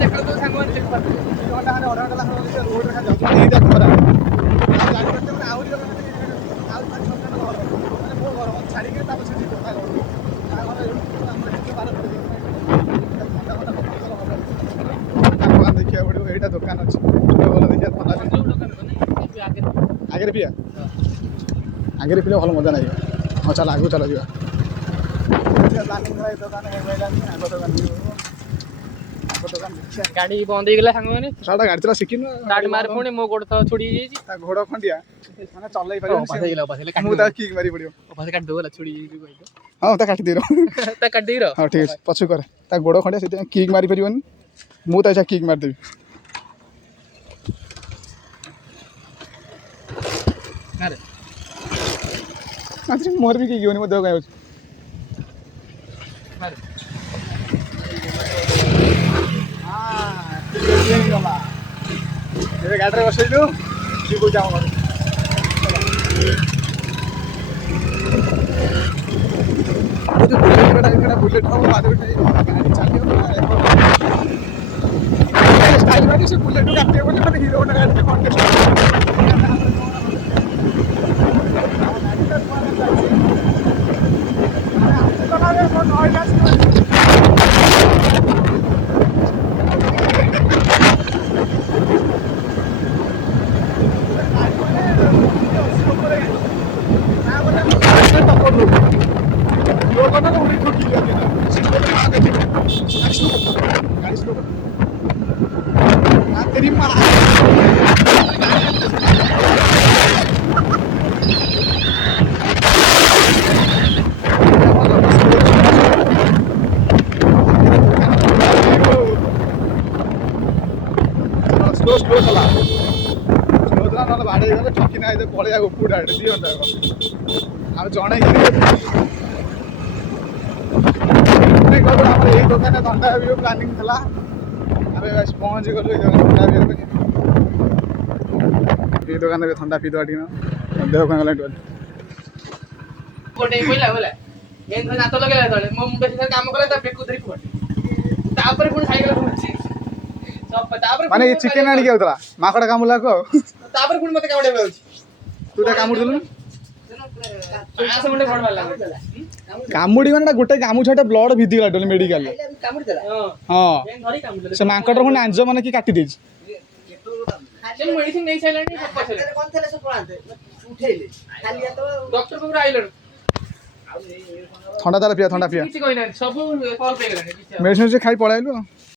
ଦେଖ ତ ସାଙ୍ଗମାନେ ଦେଖ ଘଣ୍ଟା ଅଧ ଘଣ୍ଟା ଲାଗିବ ରୋଡରେ ଖାଲି ଯାଉଛନ୍ତି ଏଇଟା ଖରା ଗାଡ଼ି କରିତେ ମାନେ ଆହୁରି ଆଉ 5-6 ଜଣ ଘର ମାନେ ମୋ ଘର ଛାଡ଼ିକି ତା ପଛରେ ଯିବ ତା ଘର ଏଇଠୁ ଆମର ଏଠି 12 ଦେଖିବାକୁ ପଡ଼ିବ ଏଇଟା ଦୋକାନ ଅଛି ଭଲ ଦେଖିବା ଥଣ୍ଡା ଆଗରେ ପିଆ ଆଗରେ ପିଲେ ଭଲ ମଜା ଲାଗିବ ହଁ ଚାଲ ଆଗକୁ ଚାଲ ଯିବା ପ୍ଲାନିଂ କରା ଦୋକାନ ହେଇପାରିଲାନି ଆଗ ଦୋକାନ ଗାଡି ବନ୍ଦ ହେଇଗଲା ସାଙ୍ଗମାନେ ସାଟା ଗାଡ଼ି ଚଲା ଶିଖିନୁ ଗାଡି ମାରି ପୁଣି ମୋ ଗୋଡ ତ ଛୁଡ଼ି ହେଇଯାଇଛି ତା ଘୋଡ଼ ଖଣ୍ଡିଆ ମାନେ ଚଲେଇ ପାରିବନି ମୁଁ ତା କିକ୍ ମାରି ପଡ଼ିବ ହଁ ତା କାଟିଦେଇ ତା କାଟିଦେଇ ର ହଁ ଠିକ୍ ଅଛି ପଛକୁ କରେ ତା ଗୋଡ଼ ଖଣ୍ଡିଆ ସେଥିପାଇଁ କିକ୍ ମାରି ପାରିବନି ମୁଁ ତା ଇଚ୍ଛା କିକ୍ ମାରିଦେବି ମୋର ବି କିକ୍ ହେଉନି ମୋ ଦେହ କାହିଁ ଅଛି ଏବେ ଗାଡ଼ିରେ ବସେଇଲୁ ଯିବୁ ଯାଉ ବୁଲେଟ୍ ହବ ଗାଡ଼ି ଚାଲିବ ଷ୍ଟାଇଲ୍ ମାରି ସେ ବୁଲେଟ୍ରୁ କାଟିବ ବୋଲି ମାନେ ହିରୋ ଗୋଟେ ଗାଡ଼ି କଣ୍ଟେଷ୍ଟ ସ୍ଲୋ ଚଲା ନହେଲେ ବାଡ଼େଇ ଗଲେ ଠକି ନାହିଁ ପଳେଇବା ଉପରୁ ଡାଇରେକ୍ଟ ଦିଅନ୍ତା ଆଉ ଜଣେଇକି ଆମର ଏଇ ଦୋକାନରେ ଥଣ୍ଡା ପିଇବ ପ୍ଲାନିଂ ଥିଲା ଆମେ ପହଞ୍ଚି ଗଲୁ ଏଇ ଦୋକାନ ଥଣ୍ଡା ପିଇବା ପାଇଁ ଏଇ ଦୋକାନରେ ଥଣ୍ଡା ପିଇଦେବା ଟିକେ ଦେହ କ'ଣ ଗଲା ହାତ ଲଗେଇଲା ଯେତେବେଳେ ମୋ ମୁଣ୍ଡ ସିଧା କାମ କଲା ତା ବେକୁ ଧରି ତାପରେ ପୁଣି ସାଇକେଲ ଘୁରୁଛି ମାନେ ଏ ଚିକେନ ଆଣିକି ଆଉଥିଲା ମାଙ୍କଡ କାମୁଡିଲାକୁ ଆଉ ତାପରେ ପୁଣି ମତେ କାମୁଡିବାକୁ ଯାଉଛି ତୁ ତା କାମୁଡିଦେଲୁ କାମୁଡି ମାନେ ଗୋଟେ ଗାମୁଛାଟେ ବ୍ଲଡ ଭିଦିଗଲା ଟୋଲି ମେଡିକାଲରେ ହଁ ସେ ମାଙ୍କଡ ପୁଣି ଆଞ୍ଜ ମାନେ କି କାଟି ଦେଇଛି ମେଡିସିନ ନେଇ ସାରିଲାଣି ଥଣ୍ଡା ତାହେଲେ ପିଆ ଥଣ୍ଡା ପିଆ ସବୁ ମେଡିସିନ ଖାଇ ପଳେଇଲୁ